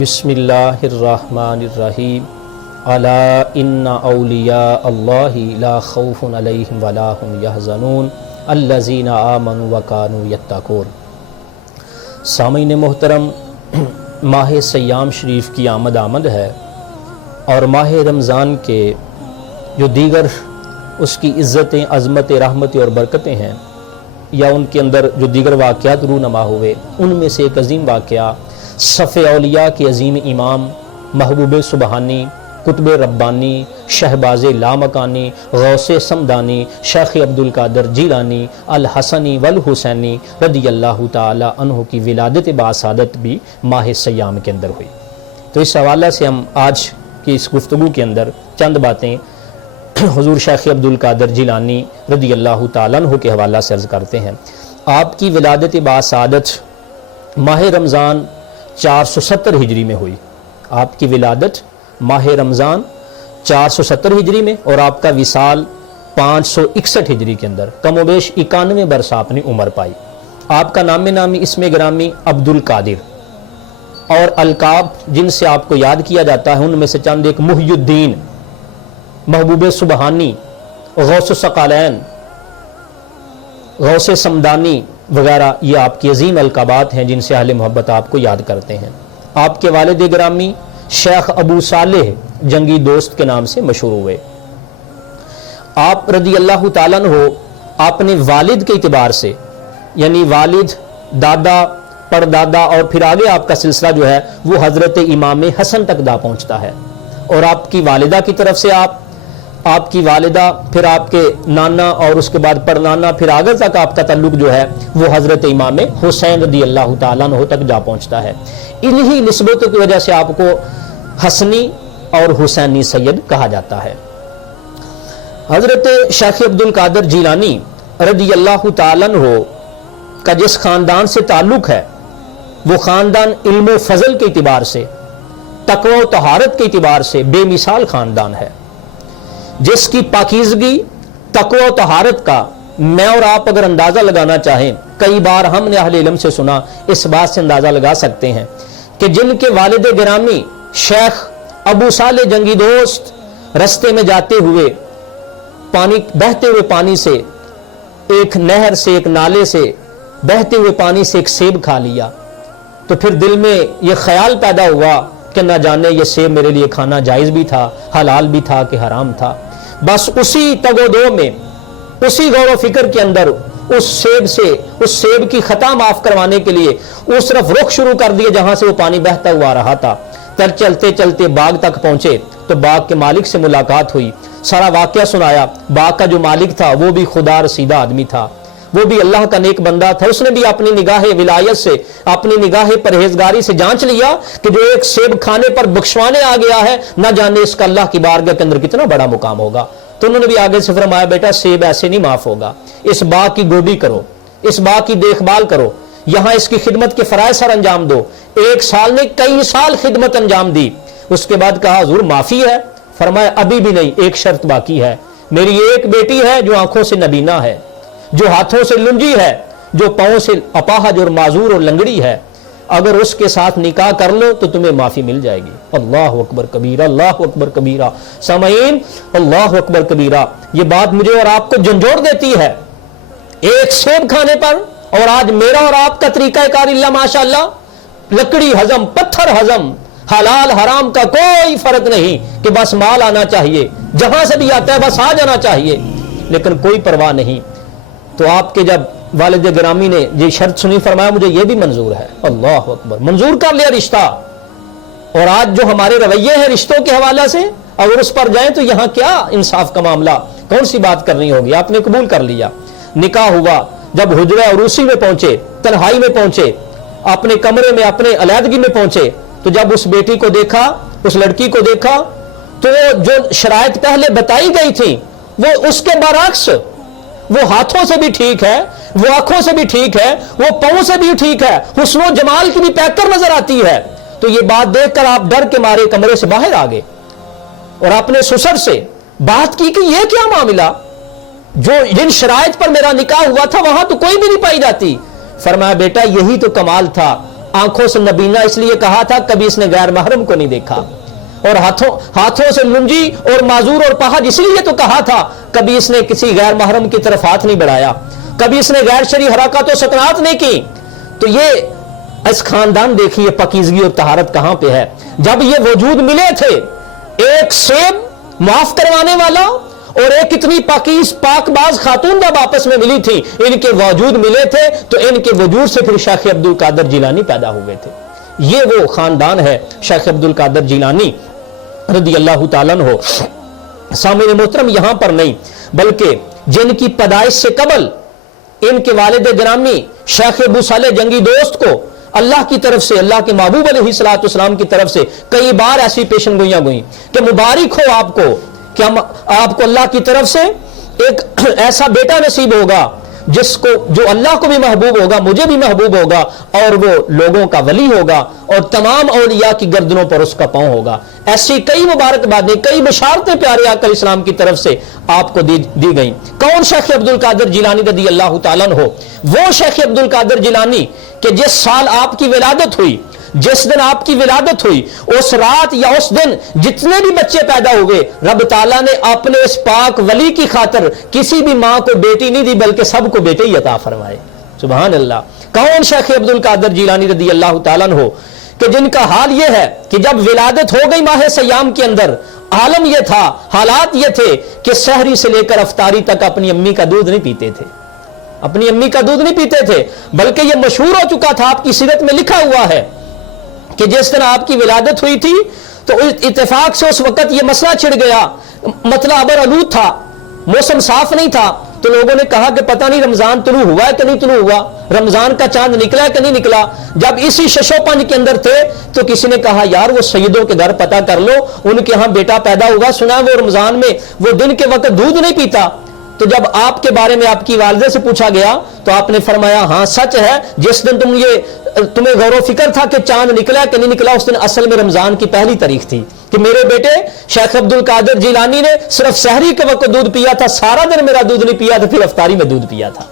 بسم اللہ الرحمن الرحیم الا ان اولیاء اللہ لا خوف علیہم ولا هم یحزنون الذین آمنوا وکانوا یتقون۔ سامعین محترم، ماہ سیام شریف کی آمد ہے اور ماہ رمضان کے جو دیگر اس کی عزتیں، عظمتیں، رحمتیں اور برکتیں ہیں یا ان کے اندر جو دیگر واقعات رونما ہوئے، ان میں سے ایک عظیم واقعہ صف اولیاء کے عظیم امام محبوب سبحانی، قطب ربانی، شہباز لامکانی، غوث سمدانی، شیخ عبدالقادر جیلانی الحسنی والحسینی رضی اللہ تعالی عنہ کی ولادت باسعادت بھی ماہ سیام کے اندر ہوئی۔ تو اس حوالے سے ہم آج کی اس گفتگو کے اندر چند باتیں حضور شیخ عبدالقادر جیلانی رضی اللہ تعالیٰ عنہ کے حوالہ سے عرض کرتے ہیں۔ آپ کی ولادت باسعادت ماہ رمضان 470 ہجری میں ہوئی۔ آپ کی ولادت ماہ رمضان 470 ہجری میں اور آپ کا وصال 561 ہجری کے اندر، کم و بیش 91 برس آپ نے عمر پائی۔ آپ کا نام نامی اسم گرامی عبدالقادر اور القاب جن سے آپ کو یاد کیا جاتا ہے ان میں سے چند ایک محی الدین، محبوب سبحانی، غوث ثقلین، غوث سمدانی وغیرہ، یہ آپ کی عظیم القابات ہیں جن سے اہل محبت آپ کو یاد کرتے ہیں۔ آپ کے والد گرامی شیخ ابو صالح جنگی دوست کے نام سے مشہور ہوئے۔ آپ رضی اللہ تعالیٰ عنہ اپنے والد کے اعتبار سے، یعنی والد، دادا، پردادا اور پھر آگے آپ کا سلسلہ جو ہے وہ حضرت امام حسن تک دا پہنچتا ہے، اور آپ کی والدہ کی طرف سے آپ کی والدہ، پھر آپ کے نانا اور اس کے بعد پڑنانا، پھر آگے تک آپ کا تعلق جو ہے وہ حضرت امام حسین رضی اللہ تعالیٰ عنہ تک جا پہنچتا ہے۔ انہی نسبتوں کی وجہ سے آپ کو حسنی اور حسینی سید کہا جاتا ہے۔ حضرت شیخ عبدالقادر جیلانی رضی اللہ تعالیٰ عنہ کا جس خاندان سے تعلق ہے وہ خاندان علم و فضل کے اعتبار سے، تقوی و طہارت کے اعتبار سے بے مثال خاندان ہے، جس کی پاکیزگی، تقوی و طہارت کا میں اور آپ اگر اندازہ لگانا چاہیں، کئی بار ہم نے اہل علم سے سنا، اس بات سے اندازہ لگا سکتے ہیں کہ جن کے والد گرامی شیخ ابو صالح جنگی دوست رستے میں جاتے ہوئے بہتے ہوئے پانی سے، ایک نہر سے، ایک نالے سے بہتے ہوئے پانی سے ایک سیب کھا لیا، تو پھر دل میں یہ خیال پیدا ہوا کہ نہ جانے یہ سیب میرے لیے کھانا جائز بھی تھا، حلال بھی تھا کہ حرام تھا۔ بس اسی تگ و دو میں، اسی غور و فکر کے اندر اس سیب کی خطا معاف کروانے کے لیے اس طرف رخ شروع کر دیے جہاں سے وہ پانی بہتا ہوا رہا تھا۔ تر چلتے چلتے باغ تک پہنچے تو باغ کے مالک سے ملاقات ہوئی، سارا واقعہ سنایا۔ باغ کا جو مالک تھا وہ بھی خدا رسیدہ آدمی تھا، وہ بھی اللہ کا نیک بندہ تھا۔ اس نے بھی اپنی نگاہ ولایت سے، اپنی نگاہ پرہیزگاری سے جانچ لیا کہ جو ایک سیب کھانے پر بخشوانے آ گیا ہے، نہ جانے اس کا اللہ کی بارگاہ کے اندر کتنا بڑا مقام ہوگا۔ تو انہوں نے بھی آگے سے فرمایا، بیٹا سیب ایسے نہیں معاف ہوگا، اس باغ کی گوبی کرو، اس باغ کی دیکھ بھال کرو، یہاں اس کی خدمت کے فرائض سر انجام دو۔ ایک سال نے کئی سال خدمت انجام دی۔ اس کے بعد کہا حضور معافی ہے؟ فرمایا ابھی بھی نہیں، ایک شرط باقی ہے، میری ایک بیٹی ہے جو آنکھوں سے نبینا ہے، جو ہاتھوں سے لنجی ہے، جو پاؤں سے اپاہج اور معذور اور لنگڑی ہے، اگر اس کے ساتھ نکاح کر لو تو تمہیں معافی مل جائے گی۔ اللہ اکبر کبیرہ، اللہ اکبر کبیرہ۔ سامعین، اللہ اکبر کبیرہ، یہ بات مجھے اور آپ کو جھنجھوڑ دیتی ہے۔ ایک سیب کھانے پر، اور آج میرا اور آپ کا طریقہ کار اللہ ماشاءاللہ، لکڑی ہضم، پتھر ہضم، حلال حرام کا کوئی فرق نہیں کہ بس مال آنا چاہیے، جہاں سے بھی آتا ہے بس آ جانا چاہیے، لیکن کوئی پرواہ نہیں۔ تو آپ کے جب والد گرامی نے یہ شرط سنی، فرمایا مجھے یہ بھی منظور ہے۔ اللہ اکبر، منظور کر لیا رشتہ۔ اور آج جو ہمارے رویے ہیں رشتوں کے حوالے سے، اگر اس پر جائیں تو یہاں کیا انصاف کا معاملہ، کون سی بات کرنی ہوگی؟ آپ نے قبول کر لیا، نکاح ہوا۔ جب حجرہ عروسی میں پہنچے، تنہائی میں پہنچے، اپنے کمرے میں، اپنے علیحدگی میں پہنچے، تو جب اس بیٹی کو دیکھا، اس لڑکی کو دیکھا، تو جو شرائط پہلے بتائی گئی تھی وہ اس کے برعکس، وہ ہاتھوں سے بھی ٹھیک ہے، وہ آنکھوں سے بھی ٹھیک ہے، وہ پاؤں سے بھی ٹھیک ہے، حسن و جمال کی بھی پیک کر نظر آتی ہے۔ تو یہ بات دیکھ کر آپ ڈر کے مارے کمرے سے باہر آ گئے اور اپنے سسر سے بات کی کہ یہ کیا معاملہ، جو جن شرائط پر میرا نکاح ہوا تھا وہاں تو کوئی بھی نہیں پائی جاتی۔ فرمایا بیٹا یہی تو کمال تھا، आंखों से नबीना इसलिए कहा था, कभी इसने गैर महरम को नहीं देखा। और हाथों से लुंजी और माजूर और पहाज इसलिए तो कहा था, कभी इसने किसी गैर महरम की तरफ हाथ नहीं बढ़ाया, कभी इसने गैर शरई हरकत और सकरात नहीं की। तो ये इस खानदान देखिए पाकीज़गी और तहारत कहां पे है। जब ये वजूद मिले थे, एक सेब माफ करवाने वाला और एक इतनी पाकबाज खातून जब आपस में मिली थी, इनके वजूद मिले थे, तो इनके वजूद से फिर शेख अब्दुल कादिर जिलानी पैदा हुए थे। ये वो खानदान है शेख अब्दुल कादिर जिलानी रज़ी अल्लाह ताला अन्हु। सामने मोहतरम यहां पर नहीं बल्कि जिनकी पैदाइश से कबल इनके वालिद गिरामी शेख अबू सालेह जंगी दोस्त को अल्लाह की तरफ से, अल्लाह के महबूब अलैहिस्सलाम की तरफ से कई बार ऐसी पेशनगोइयां हुई कि मुबारक हो आपको कि आपको अल्लाह की तरफ से एक ऐसा बेटा नसीब होगा जिसको, जो अल्लाह को भी महबूब होगा, मुझे भी महबूब होगा, और वो लोगों का वली होगा और तमाम औलिया की गर्दनों पर उसका पांव होगा। ऐसी कई मुबारकबादें, कई बशारतें प्यारे आका इस्लाम की तरफ से आपको दी गई। कौन शेख अब्दुल कादिर जिलानी रज़ी अल्लाह ताला अन्हु? वो शेख अब्दुल कादिर जिलानी कि जिस साल आपकी विलादत हुई, जिस दिन आपकी विलादत हुई, उस रात या उस दिन जितने भी बच्चे पैदा हुए, रब ताला ने अपने इस पाक वली की खातिर किसी भी मां को बेटी नहीं दी, बल्कि सबको बेटे ही अता फरमाए। सुभान अल्लाह। कौन शेख अब्दुल कादिर जिलानी रज़ी अल्लाह ताला अन्हु कि जिनका हाल यह है कि जब विलादत हो गई माह सयाम के अंदर, आलम यह था, हालात ये थे कि सहरी से लेकर अफ्तारी तक अपनी अम्मी का दूध नहीं पीते थे, अपनी अम्मी का दूध नहीं पीते थे, बल्कि यह मशहूर हो चुका था, आपकी सीरत में लिखा हुआ है कि जिस दिन आपकी विलादत हुई थी तो इत्तेफाक से उस वक्त यह मसला छिड़ गया, मतलब अबर आलूद था, मौसम साफ नहीं था, तो लोगों ने कहा कि पता नहीं रमजान तुलू हुआ है कि नहीं तुलू हुआ, रमजान का चांद निकला है कि नहीं निकला। जब इसी शशोपन के अंदर थे तो किसी ने कहा यार वो सैयदों के घर पता कर लो, उनके यहां बेटा पैदा हुआ, सुना वो रमजान में वो दिन के वक्त दूध नहीं पीता। तो जब आपके बारे में आपकी वालिदा से पूछा गया तो आपने फरमाया हाँ सच है, जिस दिन तुम्हें गौर फिक्र था कि चांद निकला कि नहीं निकला, उस दिन असल में रमजान की पहली तारीख थी कि मेरे बेटे शेख अब्दुल कादिर जिलानी ने सिर्फ सहरी के वक्त दूध पिया था, सारा दिन मेरा दूध नहीं पिया था, फिर अफ्तारी में दूध पिया था।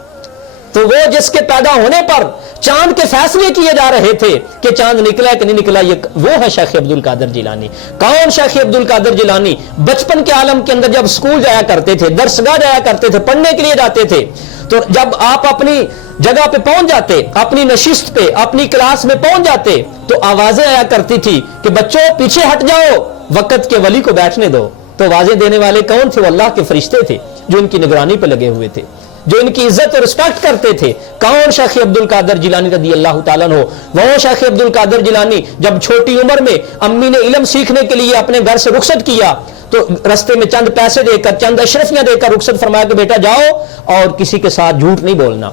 तो वो जिसके पैदा होने पर चांद के फैसले किए जा रहे थे कि चांद निकला कि नहीं निकला, ये वो है शेख अब्दुल कादिर जिलानी। कौन शेख अब्दुल कादिर जिलानी? बचपन के आलम के अंदर जब स्कूल जाया करते थे, दरसगाह जाया करते थे, पढ़ने के लिए जाते थे, तो जब आप अपनी जगह पे पहुंच जाते, अपनी नशिस्त पे, अपनी क्लास में पहुंच जाते, तो आवाजें आया करती थी कि बच्चों पीछे हट जाओ, वक्त के वली को बैठने दो। तो आवाजें देने वाले कौन थे? वो अल्लाह के फरिश्ते थे जो इनकी निगरानी पे लगे हुए थे, जो इनकी इज्जत और रिस्पेक्ट करते थे। कौन? शेख अब्दुल कादिर जिलानी रज़ी अल्लाह ताला अन्हु। वो शेख अब्दुल कादिर जिलानी जब छोटी उम्र में अम्मी ने इल्म सीखने के लिए अपने घर से रुखसत किया तो रस्ते में चंद पैसे देकर, चंद अशरफियां देकर रुखसत फरमाया कि बेटा जाओ और किसी के साथ झूठ नहीं बोलना।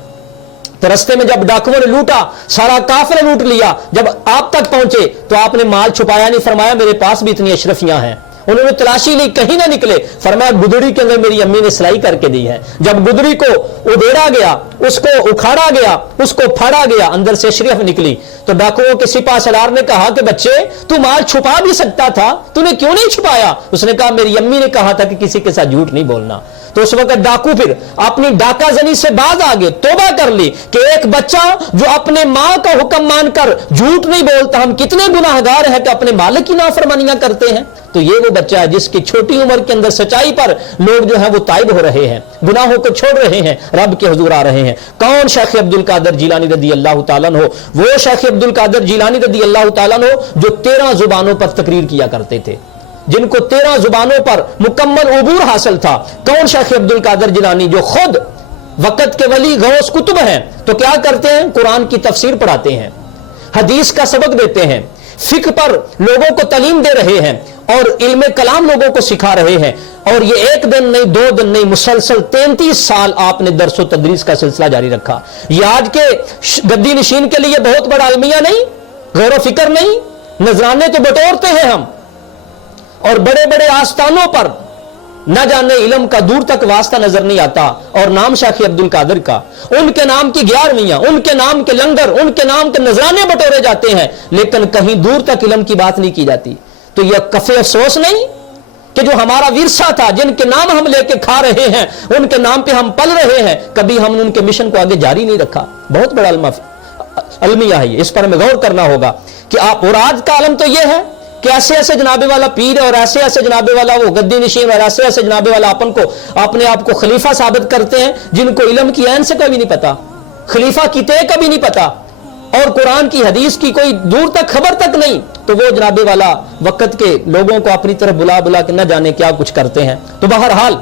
तो रस्ते में जब डाकुओं ने लूटा, सारा काफिला लूट लिया, जब आप तक पहुंचे तो आपने माल छुपाया नहीं, फरमाया मेरे पास भी इतनी अशरफियां हैं। उन्होंने तलाशी ली, कहीं ना निकले, फरमाया गुदड़ी के अंदर मेरी अम्मी ने सिलाई करके दी है। जब गुदड़ी को उधेड़ा गया, उसको उखाड़ा गया, उसको फाड़ा गया, अंदर से अशरफ निकली, तो डाकुओं के सिपा सलार ने कहा कि बच्चे तू माल छुपा भी सकता था, तूने क्यों नहीं छुपाया? उसने कहा मेरी अम्मी ने कहा था कि किसी के साथ झूठ नहीं बोलना। तो उस वक्त डाकू फिर अपनी डाकाजनी से बाज आ गए, तौबा कर ली कि एक बच्चा जो अपने मां का हुक्म मानकर झूठ नहीं बोलता, हम कितने गुनाहगार हैं कि अपने मालिक की नाफरमानियां करते हैं। तो ये वो बच्चा है जिसकी छोटी उम्र के अंदर सच्चाई पर लोग जो है वो ताइब हो रहे हैं, गुनाहों को छोड़ रहे हैं, रब के हुजूर आ रहे हैं। कौन? शेख अब्दुल कादिर जिलानी रज़ी अल्लाह ताला अन्हु। वो शेख अब्दुल कादिर जिलानी रज़ी अल्लाह ताला अन्हु जो 13 जुबानों पर तकरीर किया करते थे, जिनको 13 जुबानों पर मुकम्मल उबूर हासिल था। कौन? शेख अब्दुल कादिर जिलानी जो खुद वक़्त के वली गौस कुतुब हैं। तो क्या करते हैं? कुरान की तफसीर पढ़ाते हैं, हदीस का सबक देते हैं, फिक्र पर लोगों को तालीम दे रहे हैं और इल्म कलाम लोगों को सिखा रहे हैं। और ये एक दिन नहीं, 2 दिन नहीं, मुसलसल 33 साल आपने दरसो तदरीस का सिलसिला जारी रखा। ये आज के गद्दी नशीन के लिए बहुत बड़ा अलमिया नहीं, गौर फिक्र नहीं, नजराने तो बटोरते हैं हम, और बड़े बड़े आस्थानों पर न जाने इल्म का दूर तक वास्ता नजर नहीं आता। और नाम शेख अब्दुल कादिर का, उनके नाम की 11वीं, उनके नाम के लंगर, उनके नाम के नजराने बटोरे जाते हैं, लेकिन कहीं दूर तक इल्म की बात नहीं की जाती। तो यह कफे अफसोस नहीं कि जो हमारा विरसा था, जिनके नाम हम लेके खा रहे हैं, उनके नाम पे हम पल रहे हैं, कभी हमने उनके मिशन को आगे जारी नहीं रखा। बहुत बड़ा अलमिया है, इस पर हमें गौर करना होगा कि आप, और आज का आलम तो यह है कि ऐसे ऐसे जनाबे वाला पीर है और ऐसे ऐसे जनाबे वाला वो गद्दी नशीन और ऐसे ऐसे जनाबे वाला अपने आप को खलीफा साबित करते हैं, जिनको इल्म की ऐन से कभी नहीं पता, खलीफा की तय कभी नहीं पता, और कुरान की हदीस की कोई दूर तक खबर तक नहीं। तो वो जनाबे वाला वक्त के लोगों को अपनी तरफ बुला बुला के न जाने क्या कुछ करते हैं। तो बहरहाल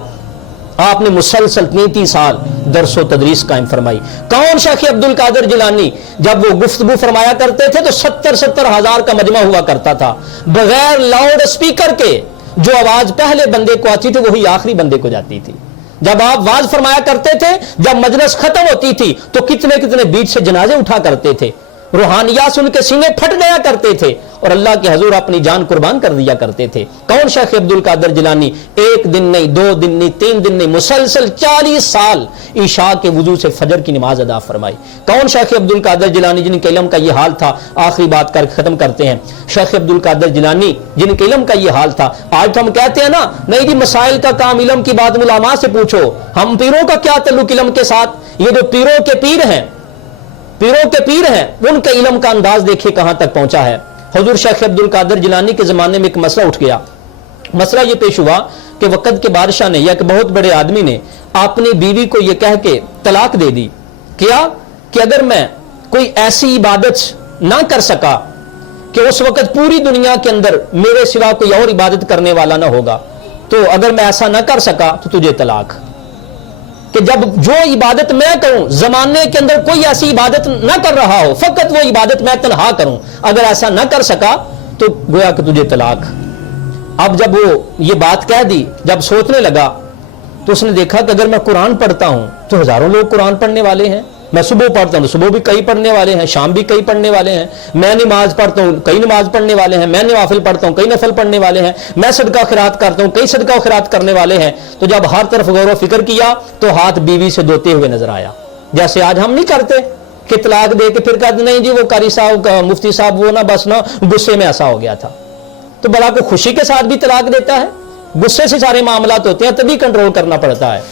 आपने मुसलसल 33 साल दरसो तदरीस कायम फरमाई। कौन शेख अब्दुल कादिर जिलानी जब वो गुफ्तगू फरमाया करते थे तो 70-70 हजार का मजमा हुआ करता था, बगैर लाउड स्पीकर के। जो आवाज पहले बंदे को आती थी वही आखिरी बंदे को जाती थी। जब आप वाज फरमाया करते थे, जब मजलिस खत्म होती थी तो कितने कितने बीच से जनाजे उठा करते थे, रूहानियात उनके सीने फट गया करते थे और अल्लाह के हजूर अपनी जान कुर्बान कर दिया करते थे। कौन शेख अब्दुल कादिर जिलानी एक दिन नहीं, 2 दिन नहीं, 3 दिन नहीं, मुसलसल 40 साल ईशा के वुजू से फजर की नमाज अदा फरमाई। कौन शेख अब्दुल कादिर जिलानी जिनके इल्म का यह हाल था। आखिरी बात कर खत्म करते हैं। शेख अब्दुल कादिर जिलानी जिनके इल्म का यह हाल था। आज तो हम कहते हैं ना, नहीं जी मसाइल का काम इल्म की बात उलमा से पूछो, हम पीरों का क्या तल्लुक इल्म के साथ। ये जो पीरों के पीर हैं, उनके इल्म का अंदाज देखिए कहां तक पहुंचा है। हुजूर शेख अब्दुल कादिर जिलानी के जमाने में एक मसला उठ गया। मसला यह पेश हुआ कि वक्त के बादशाह ने या कि बहुत बड़े आदमी ने अपनी बीवी को यह कह के तलाक दे दी क्या कि अगर मैं कोई ऐसी इबादत ना कर सका कि उस वक्त पूरी दुनिया के अंदर मेरे सिवा कोई और इबादत करने वाला ना होगा, तो अगर मैं ऐसा ना कर सका तो तुझे तलाक। कि जब जो इबादत मैं करूं, जमाने के अंदर कोई ऐसी इबादत ना कर रहा हो, फकत वो इबादत मैं तन्हा करूं, अगर ऐसा ना कर सका तो गोया कि तुझे तलाक। अब जब वो ये बात कह दी, जब सोचने लगा तो उसने देखा कि अगर मैं कुरान पढ़ता हूं तो हजारों लोग कुरान पढ़ने वाले हैं, मैं सुबह पढ़ता हूं तो सुबह भी कई पढ़ने वाले हैं, शाम भी कई पढ़ने वाले हैं, मैं नमाज पढ़ता हूं कई नमाज पढ़ने वाले हैं, मैं नवाफिल पढ़ता हूं कई नफल पढ़ने वाले हैं, मैं सदका खिरात करता हूं कई सदका खिरात करने वाले हैं। तो जब हर तरफ गौर व फिक्र किया तो हाथ बीवी से धोते हुए नजर आया। जैसे आज हम नहीं करते कि तलाक दे के फिर कहते नहीं जी वो कारी साहब मुफ्ती साहब वो ना बस ना गुस्से में ऐसा हो गया था। तो भला को खुशी के साथ भी तलाक देता है, गुस्से से सारे मामलात होते हैं, तभी कंट्रोल करना पड़ता है।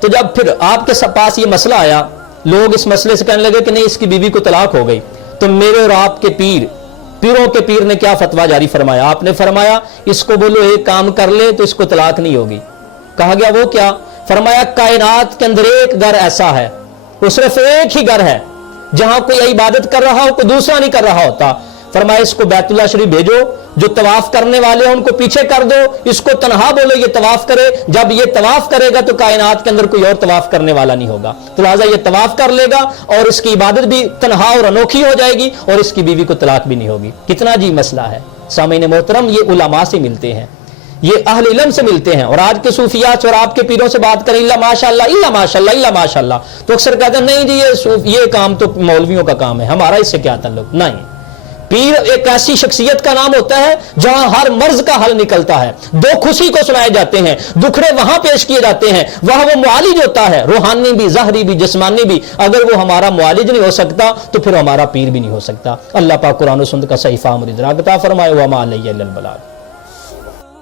तो जब फिर आपके पास ये मसला आया, लोग इस मसले से कहने लगे कि नहीं इसकी बीवी को तलाक हो गई, तो मेरे और आपके पीरों के पीर ने क्या फतवा जारी फरमाया। आपने फरमाया इसको बोलो एक काम कर ले तो इसको तलाक नहीं होगी। कहा गया वो क्या। फरमाया कायनात के अंदर एक घर ऐसा है, वो सिर्फ एक ही घर है जहां कोई इबादत कर रहा हो कोई दूसरा नहीं कर रहा होता। फरमाया इसको बैतुल्लाह शरीफ भेजो, जो तवाफ करने वाले हैं उनको पीछे कर दो, इसको तन्हा बोलो ये तवाफ करे। जब ये तवाफ करेगा तो कायनात के अंदर कोई और तवाफ करने वाला नहीं होगा, तो लिहाजा ये तवाफ कर लेगा और इसकी इबादत भी तन्हा और अनोखी हो जाएगी और इसकी बीवी को तलाक भी नहीं होगी। कितना जी मसला है। सामीन मोहतरम, ये उलमा से मिलते हैं, ये अहले इल्म से मिलते हैं। और आज के सूफियात और आपके पीरों से बात करें इल्ला माशाअल्लाह इल्ला माशाअल्लाह इल्ला माशाअल्लाह, तो अक्सर कहते हैं नहीं जी ये काम तो मौलवियों का काम है, हमारा इससे क्या ताल्लुक। नहीं, पीर एक ऐसी शख्सियत का नाम होता है जहां हर मर्ज का हल निकलता है, दो खुशी को सुनाए जाते हैं, दुखड़े वहां पेश किए जाते हैं, वह वो मुआलिज होता है, रूहानी भी, ज़ाहरी भी, जिस्मानी भी। अगर वो हमारा मुआलिज नहीं हो सकता तो फिर हमारा पीर भी नहीं हो सकता। अल्लाह पाक कुरान और सुन्नत का सही फाहम और इदराक अता फरमाए। व मा अलैना इल्लल बलाग।